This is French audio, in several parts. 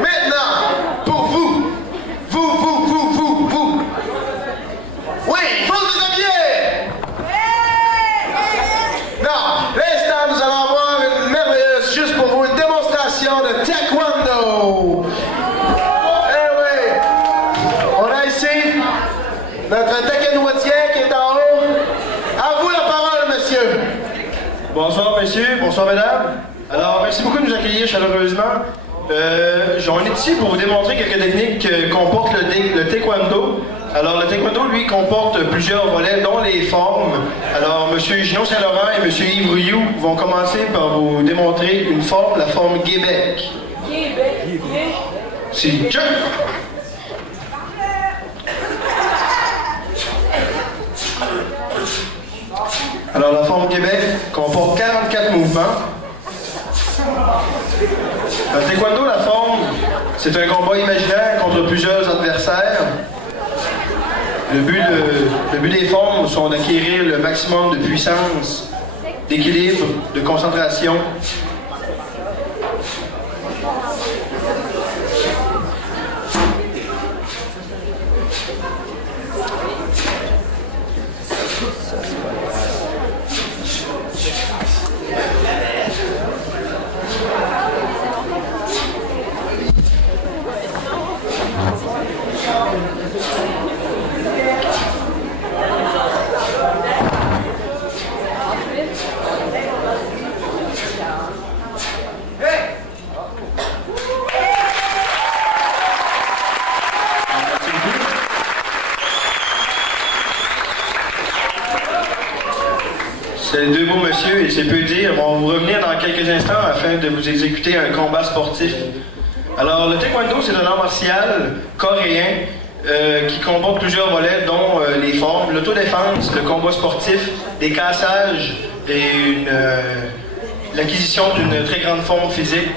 Maintenant, pour vous. Vous. Oui, vous habillez. Non, l'instant, nous allons avoir une merveilleuse, juste pour vous, une démonstration de taekwondo. Eh oui. On a ici notre taekwondo-tien qui est en haut. À vous la parole, monsieur. Bonsoir, messieurs. Bonsoir, mesdames. Alors, merci beaucoup de nous accueillir chaleureusement. On est ici pour vous démontrer quelques techniques que comporte le taekwondo. Alors, le taekwondo, lui, comporte plusieurs volets, dont les formes. Alors, M. Gino Saint-Laurent et M. Yves Rouilloux vont commencer par vous démontrer une forme, la forme Québec. C'est jump! Alors, la forme Québec comporte 44 mouvements. Le taekwondo, la forme, c'est un combat imaginaire contre plusieurs adversaires. Le but des formes sont d'acquérir le maximum de puissance, d'équilibre, de concentration. C'est deux beaux monsieur et c'est peu dire. On va vous revenir dans quelques instants afin de vous exécuter un combat sportif. Alors, le taekwondo, c'est un art martial coréen qui comporte plusieurs volets, dont les formes, l'autodéfense, le combat sportif, des cassages et l'acquisition d'une très grande forme physique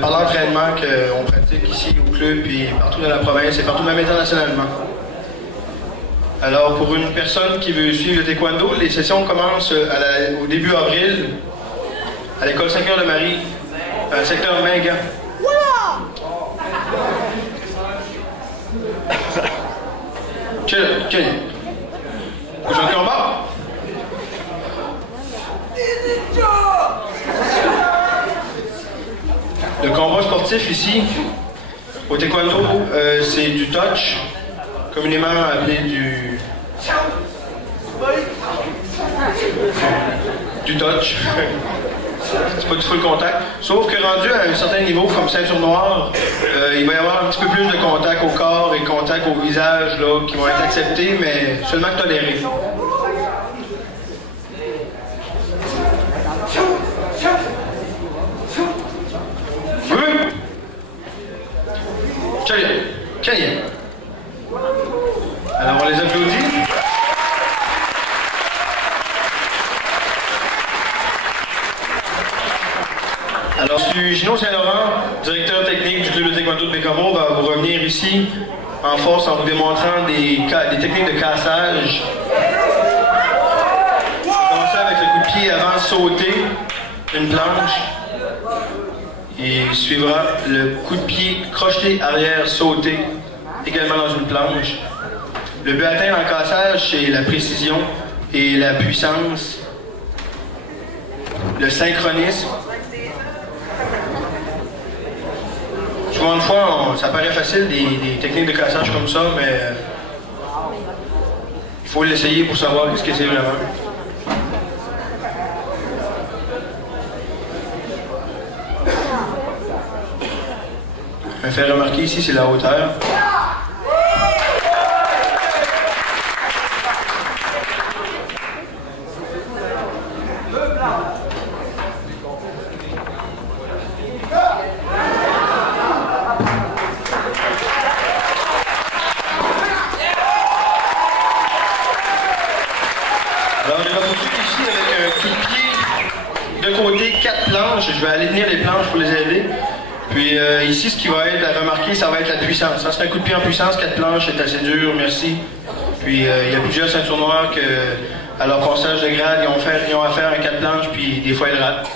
par l'entraînement qu'on pratique ici au club et partout dans la province et partout même internationalement. Alors, pour une personne qui veut suivre le taekwondo, les sessions commencent au début avril à l'école Saint-Cœur-de-Marie, dans le secteur Mingan. Chill. Vous jouez le combat? Le combat sportif ici, au taekwondo, c'est du touch, communément appelé du touch. C'est pas du full contact. Sauf que rendu à un certain niveau, comme ceinture noire, il va y avoir un petit peu plus de contact au corps et contact au visage là, qui vont être acceptés, mais seulement tolérés. Tiens. Alors on les applaudit. Alors, M. Gino Saint-Laurent, directeur technique du club de taekwondo de Bécamo, va vous revenir ici en force en vous démontrant des techniques de cassage. On va commencer avec le coup de pied avant sauter une planche. Et il suivra le coup de pied crocheté arrière sauté également dans une planche. Le but atteint en cassage, c'est la précision et la puissance, le synchronisme. Souvent de fois, ça paraît facile des techniques de cassage comme ça, mais il faut l'essayer pour savoir ce que c'est vraiment. Je vais faire remarquer ici, c'est la hauteur. Alors, on va poursuivre ici avec un coup de pied de côté, 4 planches. Je vais aller tenir les planches pour les aider. Puis ici, ce qui va être à remarquer, ça va être la puissance. Ça, c'est un coup de pied en puissance, 4 planches, c'est assez dur, merci. Puis il y a plusieurs ceintures noires à leur passage de grade, ils ont affaire à 4 planches, puis des fois ils ratent.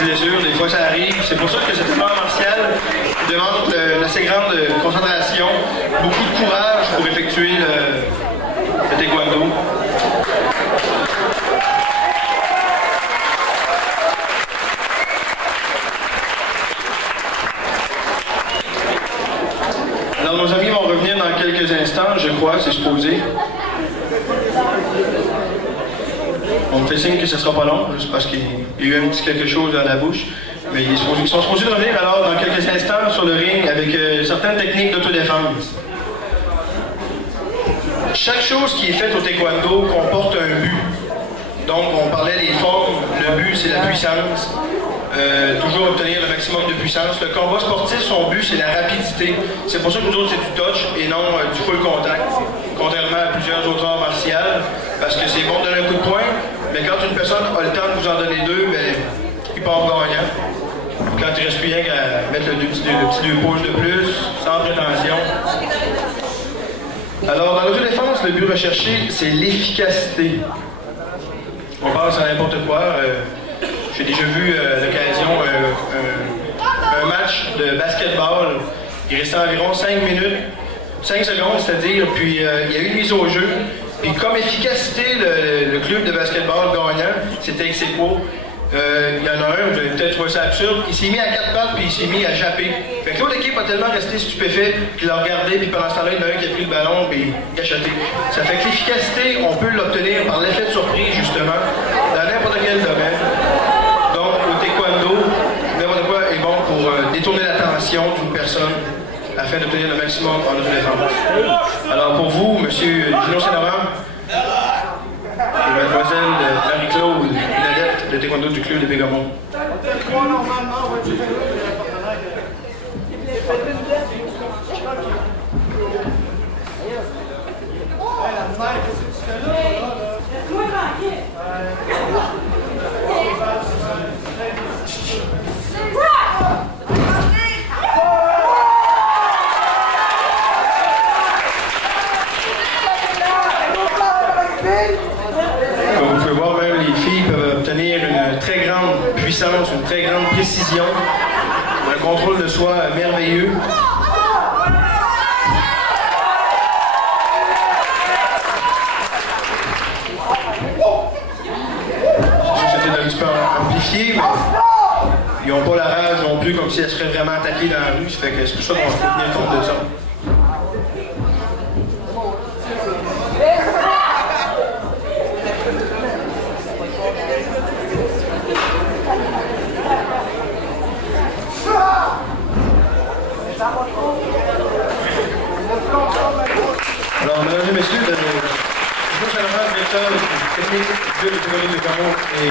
Blessures, des fois ça arrive. C'est pour ça que cet sport martial demande une assez grande concentration, beaucoup de courage pour effectuer le taekwondo. Alors nos amis vont revenir dans quelques instants, je crois, c'est supposé. On me fait signe que ce ne sera pas long, juste parce qu'il y a eu un petit quelque chose dans la bouche. Mais ils sont supposés de revenir alors dans quelques instants sur le ring avec certaines techniques d'autodéfense. Chaque chose qui est faite au taekwondo comporte un but. Donc on parlait des formes, le but c'est la puissance. Toujours obtenir le maximum de puissance. Le combat sportif, son but c'est la rapidité. C'est pour ça que nous autres c'est du touch et non du full contact. Contrairement à plusieurs autres arts martiaux, parce que c'est bon de donner un coup de poing, mais quand une personne a le temps de vous en donner deux, ben, il part gagnant. Quand il reste plus rien qu'à mettre le petit 2 pouces de plus, sans prétention. Alors, dans l'autodéfense, le but recherché, c'est l'efficacité. On pense à n'importe quoi. J'ai déjà vu à l'occasion un match de basketball. Il restait environ 5 minutes, 5 secondes, c'est-à-dire, puis il y a eu une mise au jeu. Puis comme efficacité, le club de basketball gagnant, c'était ex aequo. Il y en a un, vous allez peut-être trouver ça absurde, il s'est mis à 4 pattes puis il s'est mis à japper. Fait que l'autre équipe a tellement resté stupéfait qu'il l'a regardé puis pendant ce temps-là, il y en a un qui a pris le ballon puis il a chaté. Ça fait que l'efficacité, on peut l'obtenir par l'effet de surprise justement, dans n'importe quel domaine. Donc au taekwondo, n'importe quoi est bon pour détourner l'attention d'une personne afin d'obtenir le maximum en autodéfense. Alors pour vous, monsieur Gino Saint-Laurent, et mademoiselle Marie-Claude, une adepte de taekwondo du club de Bégamont. Comme vous pouvez voir, même les filles peuvent obtenir une très grande puissance, une très grande précision, un contrôle de soi merveilleux. C'était un petit peu amplifié, mais ils n'ont pas la rage non plus comme si elles seraient vraiment attaquées dans la rue. Ça fait que c'est pour ça qu'on va tenir compte de ça. Alors, mesdames et messieurs, je vous salue directeur technique de l'économie de Bégamont et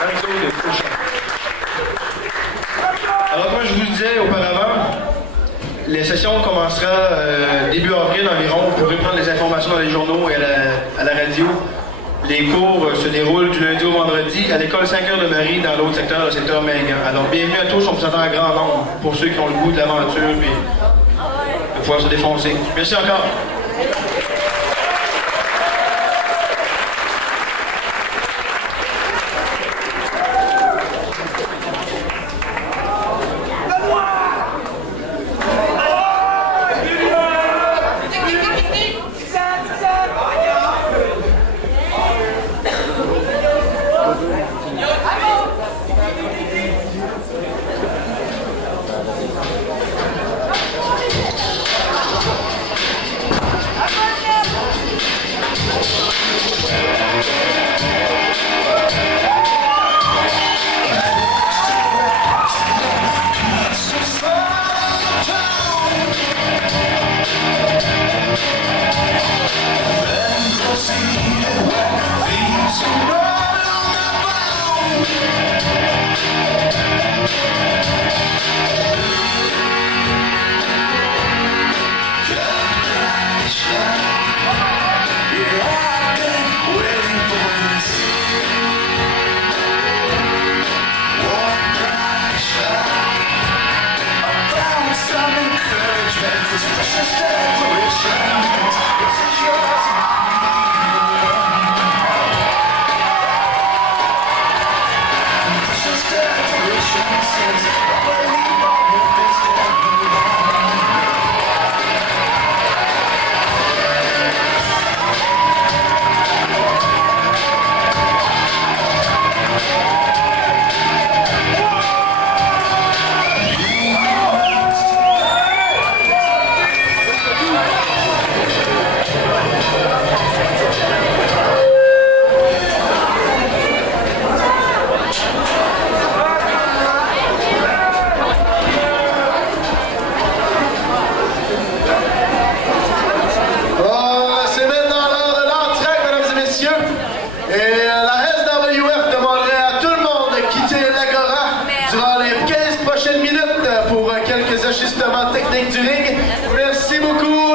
Marie-Claude de Cochin. Alors, comme je vous le disais auparavant, les sessions commencera début avril environ. Vous pourrez prendre les informations dans les journaux et à la radio. Les cours se déroulent du lundi au vendredi à l'école Saint-Cœur-de-Marie dans l'autre secteur, le secteur Mingan. Alors, bienvenue à tous, on vous attend en grand nombre pour ceux qui ont le goût de l'aventure et de pouvoir se défoncer. Merci encore. ajustements techniques du ring. Merci beaucoup.